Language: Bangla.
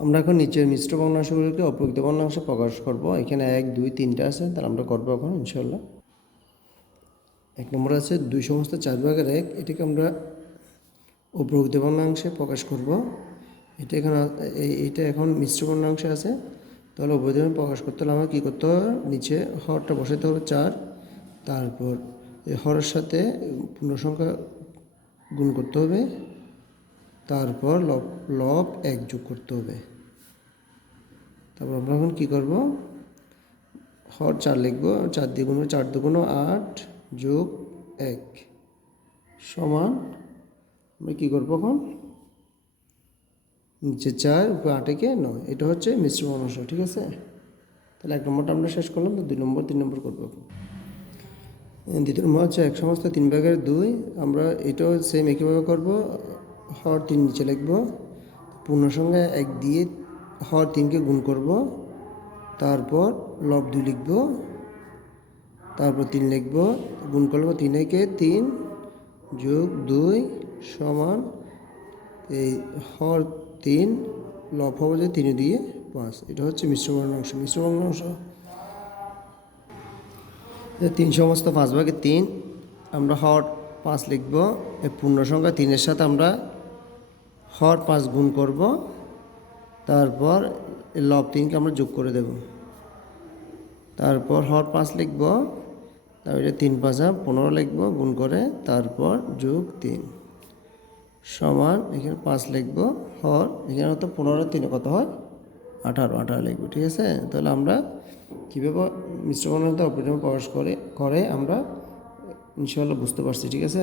আমরা এখন নিচের মিশ্র ভগ্নাংশগুলোকে অপ্রকৃত ভগ্নাংশে প্রকাশ করব। এখানে 1 2 3টা আছে, তাহলে আমরা করবো এখন ইনশাল্লাহ। 1 নম্বর আছে 2/4 এটাকে আমরা অপ্রকৃত ভগ্নাংশে প্রকাশ করব। এটা এখানে এইটা এখন মিশ্র ভগ্নাংশে আছে, তাহলে অপ্রকৃত প্রকাশ করতে হলে আমরা কী করতে হবে, নিচে হরটা বসাতে হবে 4, তারপর এই হরের সাথে পূর্ণসংখ্যা গুণ করতে হবে, তারপর লব 1 যোগ করতে হবে। তারপর আমরা এখন কী করব, হর 4 লিখব, 4 দিয়ে গুণ 4 2 8 যোগ 1 সমান আমরা কী করবো এখন, নিচে 4 উপরে 8 কে 9, এটা হচ্ছে মিশ্র ভগ্নাংশ। ঠিক আছে, তাহলে 1 নম্বরটা আমরা শেষ করলাম, তো 2 নম্বর 3 নম্বর করবো। দ্বিতীয় নম্বর হচ্ছে 1/3/2, আমরা এটাও সেম একইভাবে করবো। হর 3 নিচে লিখব, পূর্ণসংখ্যা 1 দিয়ে হর 3কে গুণ করব, তারপর লব 2 লিখব, তারপর 3 লিখব, গুণ করব 3 একে 3 যোগ 2 সমান এই হর 3 লব হবে যে 3 দিয়ে 5, এটা হচ্ছে মিশ্র ভগ্নাংশ। মিশ্র ভগ্নাংশ 3/5/3, আমরা হর 5 লিখব, এই পূর্ণসংখ্যা 3-এর সাথে আমরা হর 5 গুণ করব, তারপর লব 3কে আমরা যোগ করে দেব, তারপর হর 5 লিখব, তারপর এটা 3×5=15 লিখব গুণ করে, তারপর যোগ 3 সমান এখানে 5 লিখব, হর এখানে তো 15 3 কত হয় 18 লিখব। ঠিক আছে, তাহলে আমরা কীভাবে মিশ্র ভগ্নাংশ অপ্রকৃত প্রকাশ করে আমরা ইনশাআল্লাহ বুঝতে পারছি। ঠিক আছে।